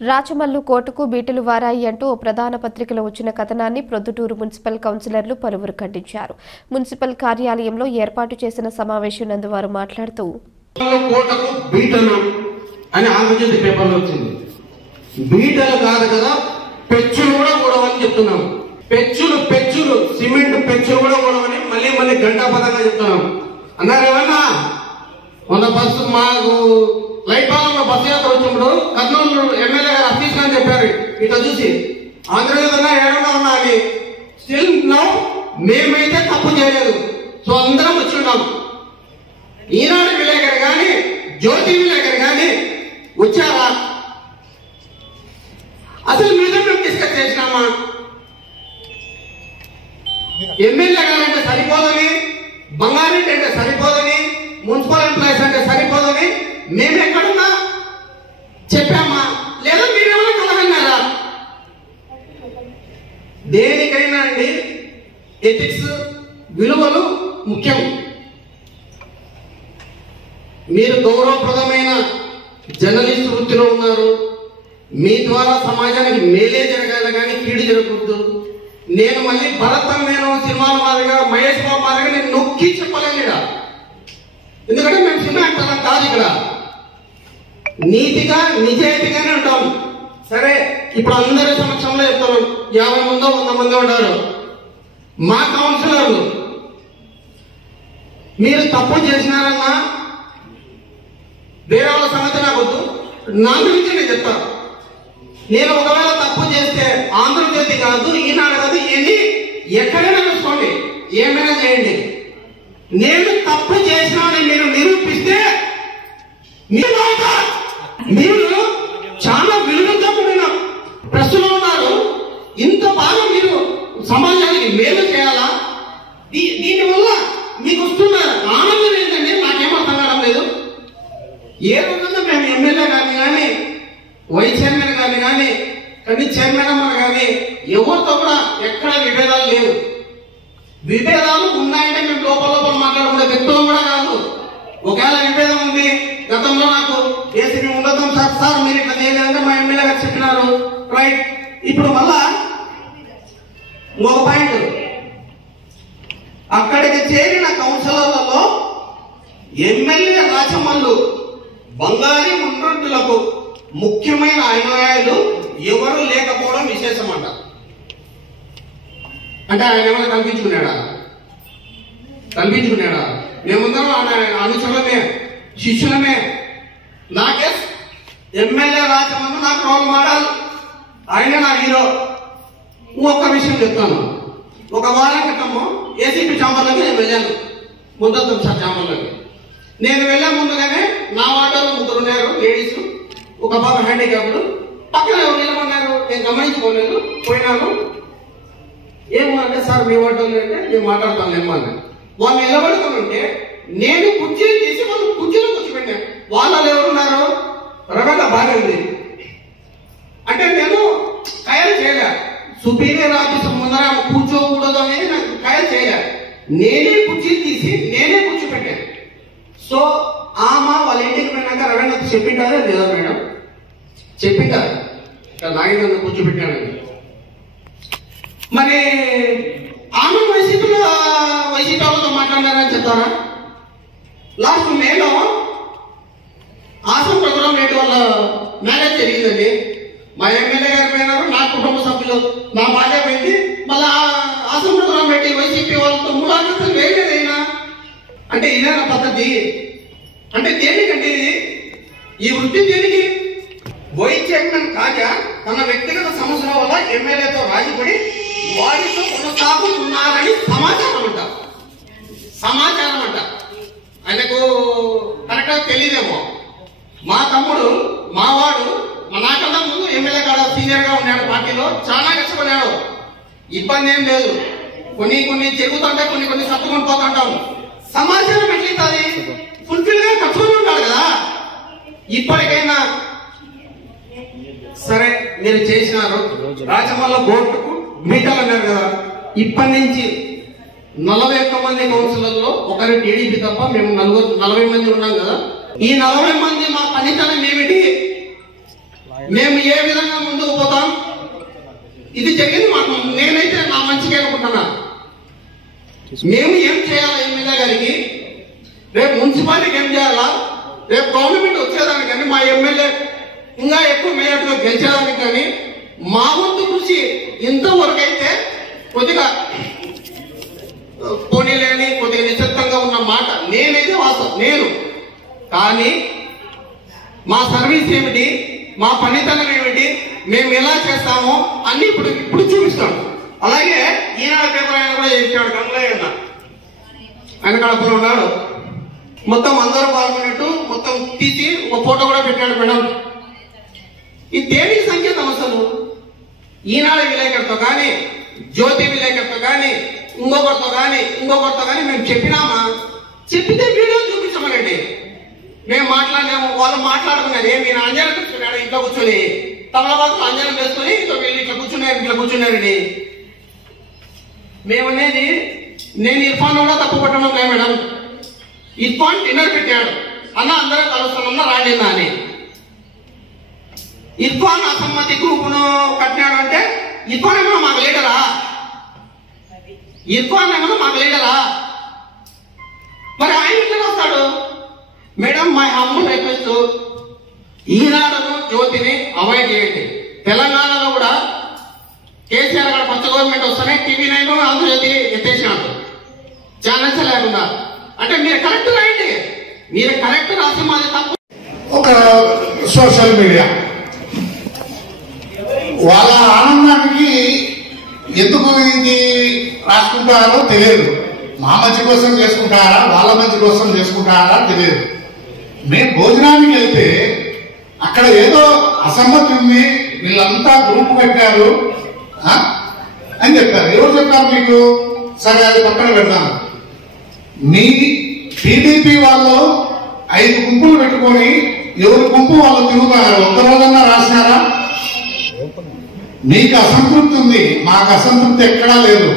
రాచమల్లు కోటకు బీటలు వారాయి అంటూ ఓ ప్రధాన పత్రికలో వచ్చిన కథనాన్ని ప్రొద్దుటూరు మున్సిపల్ కౌన్సిలర్లు పలువురు ఖండించారు. మున్సిపల్ కార్యాలయంలో ఏర్పాటు చేసిన సమావేశం నందు వారు మాట్లాడుతూ కోటకు బీటలు అని ఆంధ్రజ్యోతి పేపర్లో వచ్చింది. బీటలు కాదు కదా, పెచ్చులు కూడా కూడవని చెప్తున్నాం. పెచ్చులు సిమెంట్ పెచ్చులు కూడా కూడవని మళ్ళీ గంటాపదంగా చెప్తున్నాం. అన్నారు ఏమన్నా మన బస్సు మాకు లైపాలలో బస్సు యాత్ర వచ్చినప్పుడు కర్నూలు ఎమ్మెల్యే గారు అఫీస్ అని చెప్పారు. ఇట్లా చూసి ఆంధ్రప్రదేశ్ ఏడన్నా ఉన్నా అని స్టిల్ నౌ మేమైతే తప్పు చేయలేదు. సో అందరం వచ్చి ఉన్నాం. ఈనాడు విలేకరు కానీ జ్యోతి విలేకరు కానీ వచ్చారా? అసలు మీద మేము డిస్కస్ చేసినామా? ఎమ్మెల్యే గారంటే సరిపోదని, బంగారెడ్డి అంటే సరిపోదని, మున్సిపల్ ఎంప్లాయీస్ అంటే సరిపోదని మేము ఎక్కడున్నా చెప్పామా? లేదా మీరేమైనా కలగన్నారా? దేనికైనా అండి ఎథిక్స్ విలువలు ముఖ్యం. మీరు గౌరవప్రదమైన జర్నలిస్ట్ వృత్తిలో ఉన్నారు. మీ ద్వారా సమాజానికి మేలే జరగాలి కానీ కీడు జరగకూడదు. నేను మళ్ళీ భరతం నేను సినిమాల మాదిరిగా మహేష్ బాబు మాదిరిగా నేను నొక్కి చెప్పలేను ఇక్కడ. ఎందుకంటే మేము సినిమా యాక్టర్లం కాదు. ఇక్కడ నీతిగా నిజాయితీగానే ఉంటాం. సరే, ఇప్పుడు అందరి సమక్షంలో చెప్తాను. 50 మందో 100 మంది ఉన్నారు మా కౌన్సిలర్లు. మీరు తప్పు చేసినారన్నా వేరే వాళ్ళ సంగతి నాకు వద్దు, నా గురించి నేను చెప్తాను. నేను ఒకవేళ తప్పు చేస్తే ఆంధ్రజ్యోతి కాదు, ఈనాడు కాదు, ఎక్కడైనా చూసుకోండి, ఏమైనా చేయండి. నేను తప్పు చేసినానని మీరు నిరూపిస్తే మీరు చాలా విలువగా కూడిన ప్రశ్నలు ఉన్నారు. ఇంత బాగా మీరు సమాజానికి మేలు చేయాలా? దీనివల్ల మీకు వస్తున్న ఆనందం ఏంటంటే నాకేం అర్థం కావడం లేదు. ఏ రోజున మేము ఎమ్మెల్యే కానీ వైస్ చైర్మన్ కానీ చైర్మన్ అమ్మ కానీ ఎవరితో కూడా ఎక్కడ విభేదాలు లేవు. విభేదాలు ఉన్నాయంటే మేము లోపల మాట్లాడుకునే వ్యక్తులు కూడా కాదు. ఒకవేళ విభేదం ఉంది, గతంలో నాకు ఏసీబీ ఉండదు సార్ మీరు ఇట్లా చేయలేదంటే మా ఎమ్మెల్యే గారు చెప్పినారు, రైట్. ఇప్పుడు మళ్ళా ఒక పాయింట్, అక్కడికి చేరిన కౌన్సిలర్లలో ఎమ్మెల్యే రాచమల్లు బంగారీ మున్రెడ్డులకు ముఖ్యమైన అనుయాయులు ఎవరు లేకపోవడం విశేషం అంట. అంటే ఆయన ఏమైనా కల్పించుకున్నాడా? మేముందరం ఆయన అనుచరులమే, శిష్యులమే. నాకే ఎమ్మెల్యే రాజమల్లు నాకు రోల్ మోడల్, ఆయన నా హీరో. ఒక్క విషయం చెప్తాను. ఒక వారం క్రితము ఏసీపీ ఛాంబర్లోకి నేను వెళ్ళాను, ముద్దతం సార్ ఛాంబర్లోకి. నేను వెళ్ళే ముందుగానే నా వార్డులో 3 ఉన్నారు లేడీస్, ఒక బాబు హ్యాండిక్యాప్డ్. పక్కన ఎవరు నిలబడినారు నేను గమనించుకోలేదు. పోయినాను, ఏమంటే సార్ మీ వార్డులో అంటే నేను మాట్లాడతాను ఏమన్నా. వాళ్ళు నిలబడుకుని ఉంటే నేను కుర్చీలు తీసి వాళ్ళు కుర్చీలో కూర్చోబెట్టాను. వాళ్ళు ఎవరున్నారు? రగడ బాగా ఉంది అంటే నేను ఖయాలు చేయలే. సుపీరియర్ ఆఫీసర్ ముందర కూర్చోకూడదు అనేది నాకు ఖయాలు చేయలే. నేనే కుర్చీలు తీసి నేనే కూర్చోబెట్టాను. సో ఆమె వాళ్ళ ఇంటికి పోయినాక రవీంద్ర చెప్పింటారా లేదా మేడం? చెప్పింటారు. నాయన కూర్చోబెట్టాను. మరి ఆమె వైసీపీ వాళ్ళతో మాట్లాడారని చెప్తారా? లాస్ట్ మేలో ఆసం ప్రోగ్రాం రేటు వాళ్ళ మ్యారేజ్ జరిగిందండి. మా ఎమ్మెల్యే గారు పోయినారు, నా కుటుంబ సభ్యులు, నా భార్య పోయింది. మళ్ళా ఆసం ప్రోగ్రాం పెట్టి వైసీపీ వాళ్ళతో 3 ఆఫీసులు వేయలేదైనా. అంటే ఇదేనా పద్ధతి? అంటే దేనికంటే ఈ వృత్తి దేనికి? వైస్ చైర్మన్ కాజా తన వ్యక్తిగత సమస్యల వల్ల ఎమ్మెల్యేతో రాజీపడి వారితో కొనసాగుతున్నారని సమాచారం అంట. ఆయనకు కరెక్ట్గా తెలియదేమో. మా తమ్ముడు మావాడు నాకన్నా ముందు ఎమ్మెల్యే కాడ సీనియర్ గా ఉన్నాడు, పార్టీలో చాలా కష్టపడ్డాడు. ఇబ్బంది ఏం లేదు. కొన్ని జరుగుతుంటే కొన్ని సత్తుకొని పోతుంటాం. సమాచారం ఎట్లయితుంది? ఫుల్ఫిల్ గా కట్టుకుని ఉంటాడు కదా. ఇప్పటికైనా సరే మీరు చేసినారు. రాజమల్లు బోర్డుకు మీటలు అన్నారు కదా. ఇప్పటి నుంచి 41 మంది కౌన్సిలర్లో ఒకరి టీడీపీ తప్ప మేము 40 మంది ఉన్నాం కదా. ఈ 40 మంది మా పనితనం ఏమిటి? మేము ఏ విధంగా ముందుకు పోతాం, ఇది జరిగింది మాకు. నేనైతే నా మంచిగా అనుకుంటున్నా. మేము ఏం చేయాలా ఎమ్మెల్యే గారికి, రేపు మున్సిపాలిటీకి ఏం చేయాలా, రేపు గవర్నమెంట్ వచ్చేదానికి కానీ, మా ఎమ్మెల్యే ఇంకా ఎక్కువ మేయర్గా గెలిచేదానికి కానీ మా వంతు కృషి ఇంతవరకు అయితే కొద్దిగా పోనీలేని కొద్దిగా నిశ్శబ్దంగా ఉన్న మాట నేనైతే వాస్తవం నేను. కానీ మా సర్వీస్ ఏమిటి, మా పనితనం ఏమిటి, మేము ఎలా చేస్తామో అన్ని ఇప్పుడు చూపిస్తాం. అలాగే ఈనాడు పేపర్ ఆయన కూడా చేయించాడు గంగయ్య అన్న, ఆయన కడపలో ఉన్నాడు. మొత్తం అందరూ పాల్గొన్నట్టు మొత్తం తీసి ఒక ఫోటో కూడా పెట్టాడు మేడం. ఈ దేనికి సంకేతం అసలు? ఈనాడు విలేకరుతో కానీ, జ్యోతి విలేకరుతో కానీ, ఇంకొకరితో కానీ మేము చెప్పినామా? చెప్పితే వీడియో చూపించమనండి. మేము మాట్లాడినాము, వాళ్ళు మాట్లాడుకున్నారు. మీరు అంజనం కూర్చున్నాడు ఇంట్లో కూర్చొని, తమలబాద్ అంజనం వేసుకొని వీళ్ళు ఇట్లా కూర్చున్నారండి. మేమనేది నేను ఇర్ఫాన్ కూడా తప్పు పట్టడం లే మేడం. ఇర్ఫాన్ డిన్నర్ పెట్టాడు, అన్న అందరూ కలుస్తామన్నా రాడిందా అని. ఇర్ఫాన్ అసమ్మతి గ్రూపును కట్టినాడు అంటే ఇర్ఫాన్ ఏమన్నా మాకు లీడరా? మరి ఆయన ఎట్లా వస్తాడు? మేడం మా హమ్ములు రిక్వెస్ట్, ఈనాడును జ్యోతిని అవాయిడ్ చేయండి. తెలంగాణలో కూడా కేసీఆర్ గారు కొత్త గవర్నమెంట్ వస్తేనే TV9 ఆంధ్రజ్యోతి ఎత్తేసినాడు, ఛానల్స్ లేకుండా. అంటే మీరు కరెక్ట్ రాయండి, మీరు కరెక్ట్ రాసి మాది తప్పు. ఒక సోషల్ మీడియా వాళ్ళ ఆనందానికి ఎందుకు ఇది రాసుకుంటారో తెలియదు. మా మంచి కోసం చేసుకుంటారా, వాళ్ళ మంచి కోసం చేసుకుంటారా తెలియదు. మేము భోజనానికి వెళ్తే అక్కడ ఏదో అసమ్మతి ఉంది, వీళ్ళంతా గ్రూప్ పెట్టారు అని చెప్పారు. ఎవరు చెప్పారు మీకు? సరే అది పక్కన పెడతాం. మీ టీడీపీ వాళ్ళు 5 గుంపులు పెట్టుకొని ఎవరి గుంపు వాళ్ళు తిరుగుతారు. ఒక్క రోజన్నా రాసినారా? మీకు అసంతృప్తి ఉంది, మాకు అసంతృప్తి ఎక్కడా లేదు.